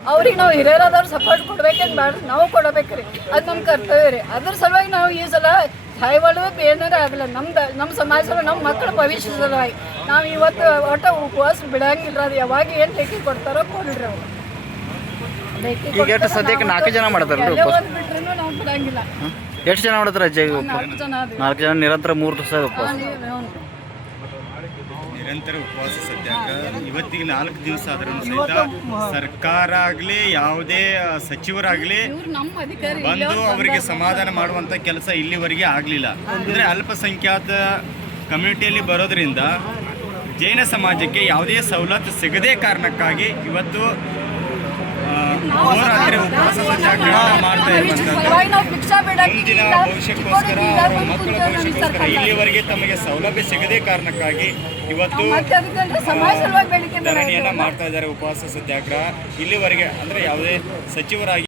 ಅವ್ರಿಗೆ ನಾವು ಹಿರಿಯರಾದವ್ರು ಸಪೋರ್ಟ್ ಕೊಡ್ಬೇಕೇನು ಬೇಡ ನಾವು ಕೊಡಬೇಕ್ರಿ ಅದು ನಮ್ಮ ಕರ್ತವ್ಯ ರೀ. ಅದ್ರ ಸಲುವಾಗಿ ನಾವು ಈ ಸಲ ಸಾಯಿವಾಳು ಏನಾರ ಆಗಲ್ಲ. ನಮ್ದು ನಮ್ಮ ಸಮಾಜ ನಮ್ಮ ಮಕ್ಕಳ ಭವಿಷ್ಯದ ಸಲುವಾಗಿ. ನಾವು ಇವತ್ತು ಒಟ್ಟ ಉಪವಾಸ ಬಿಡಂಗಿಲ್ಲ ಅದು ಯಾವಾಗ ಏನು ಲೇಖಿ ಕೊಡ್ತಾರೋ ಕೊಡ್ರಿ ಅವ್ರು. ಲೇಖಿ ಈಗ ಎಷ್ಟು ಸದ್ಯಕ್ಕೆ ನಾಲ್ಕು ಜನ ಎಲ್ಲೇ? ಬಿಟ್ರೂ ನಾವು ಬಿಡಂಗಿಲ್ಲ. ಎಷ್ಟು ಜನ ಮಾಡ್ತಾರೆ ಅಜ್ಜ? ನಾಲ್ಕು ಜನ ನಿರಂತರ ಮೂರು ದಿವಸ ಉಪವಾಸ. ನಿರಂತರ ಉಪವಾಸ ಸದ್ಯಕ್ಕ ಇವತ್ತಿಗೆ ನಾಲ್ಕು ದಿವಸ ಆದ್ರೂ ಸಹಿತ ಸರ್ಕಾರ ಆಗಲಿ ಯಾವುದೇ ಸಚಿವರಾಗಲಿ ಬಂದು ಅವರಿಗೆ ಸಮಾಧಾನ ಮಾಡುವಂತ ಕೆಲಸ ಇಲ್ಲಿವರೆಗೆ ಆಗಲಿಲ್ಲ. ಅಂದ್ರೆ ಅಲ್ಪಸಂಖ್ಯಾತ ಕಮ್ಯುನಿಟಿಯಲ್ಲಿ ಬರೋದ್ರಿಂದ ಜೈನ ಸಮಾಜಕ್ಕೆ ಯಾವುದೇ ಸವಲತ್ತು ಸಿಗದೇ ಕಾರಣಕ್ಕಾಗಿ ಇವತ್ತು ಆ, ಹೋರಾತ್ರಿ ಉಪವಾಸ ಸತ್ಯಾಗ್ರಹ ಮಾಡ್ತಾ ಇರುವಂಥದ್ದು ಸಲುವಾಗಿ ನಾವು ಭಿಕ್ಷಾ ಬೇಡಕ್ಕೆ ಮುಂದಿನ ಭವಿಷ್ಯಕ್ಕೋಸ್ಕರ ಅವರ ಮಕ್ಕಳ. ಇಲ್ಲಿವರೆಗೆ ತಮಗೆ ಸೌಲಭ್ಯ ಸಿಗದೇ ಕಾರಣಕ್ಕಾಗಿ ಇವತ್ತು ಧರಣಿಯನ್ನ ಮಾಡ್ತಾ ಇದ್ದಾರೆ ಉಪವಾಸ ಸತ್ಯಾಗ್ರಹ. ಇಲ್ಲಿವರೆಗೆ ಅಂದ್ರೆ ಯಾವುದೇ ಸಚಿವರಾಗಿ